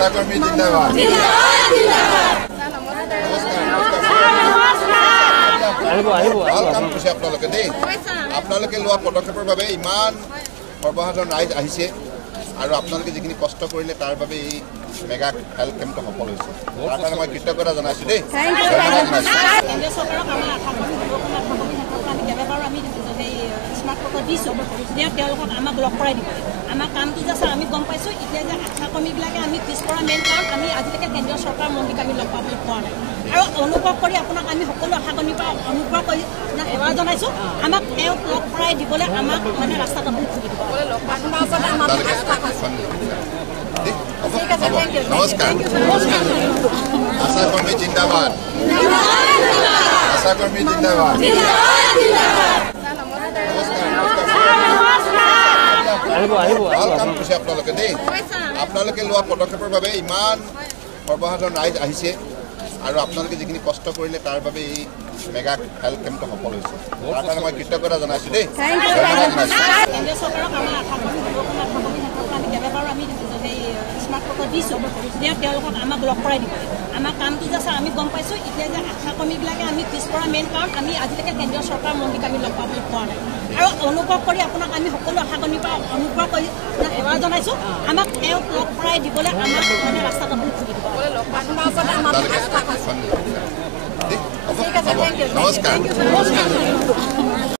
আশাকৰ্মী জিন্দাবাদ। ভাল কাম কৰিছে আপোনালোকে দেই। আপোনালোকে লোৱা পদক্ষেপৰ বাবে ইমান সৰ্বসাধাৰণ ৰাইজ আহিছে আৰু আপোনালোকে যিখিনি কষ্ট কৰিলে তাৰ বাবে এই মেগা হেল্থ কেম্পটো সফল হৈছে। তাৰ কাৰণে মই কৃতজ্ঞতা জনাইছোঁ দেই। তেওঁলোকক আমাক লগ কৰাই দিব। আমাৰ কামটো যে আমি গম পাইছোঁ এতিয়া যে আশাকৰ্মীবিলাকে আমি পিছপৰা মেইন কাৰণ আমি আজিলৈকে কেন্দ্ৰীয় চৰকাৰ মন্ত্ৰীক আমি লগ পাবলৈ পোৱা নাই আৰু অনুভৱ কৰি আপোনাক আমি সকলো আশাকৰ্মীৰ পৰা অনুগ্ৰহ কৰি সেৱা জনাইছোঁ। আমাক তেওঁক লগ কৰাই দিবলৈ আমাক মানে ৰাস্তাত আপুনি খুলি দিব। নমস্কাৰ। আশাকৰ্মী জিন্দাবাদ। আশাকৰ্মী জিন্দাবাদ। ভাল কাম কৰিছে আপোনালোকে দেই। আপোনালোকে লোৱা পদক্ষেপৰ বাবে ইমান সৰ্বসাধাৰণ ৰাইজ আহিছে আৰু আপোনালোকে যিখিনি কষ্ট কৰিলে তাৰ বাবে এই মেগা হেল্থ কেম্পটো সফল হৈছে। তাৰ কাৰণে মই কৃতজ্ঞতা জনাইছোঁ দেই। কেন্দ্ৰীয় চৰকাৰক আমাৰ আমি কেইবাবাৰো আমি স্মাৰ্ট কাৰ্ড দিছোঁ তেওঁলোকক আমাক লগ কৰাই দিব। আমাৰ কামটো যে আমি গম পাইছোঁ এতিয়া যে আশাকৰ্মীবিলাকে আমি পিছপৰা মেইন কাৰণ আমি আজিলৈকে কেন্দ্ৰীয় চৰকাৰ মন্ত্ৰীক আমি লগ পাবলৈ পোৱা নাই আৰু অনুভৱ কৰি আপোনাক আমি সকলো আশাকৰ্মীৰ পৰা অনুগ্ৰহ কৰি সেৱা জনাইছোঁ। আমাক তেওঁক লগ কৰাই দিবলৈ আমাক মানে ৰাস্তাত আপুনি খুলি দিব। নমস্কাৰ।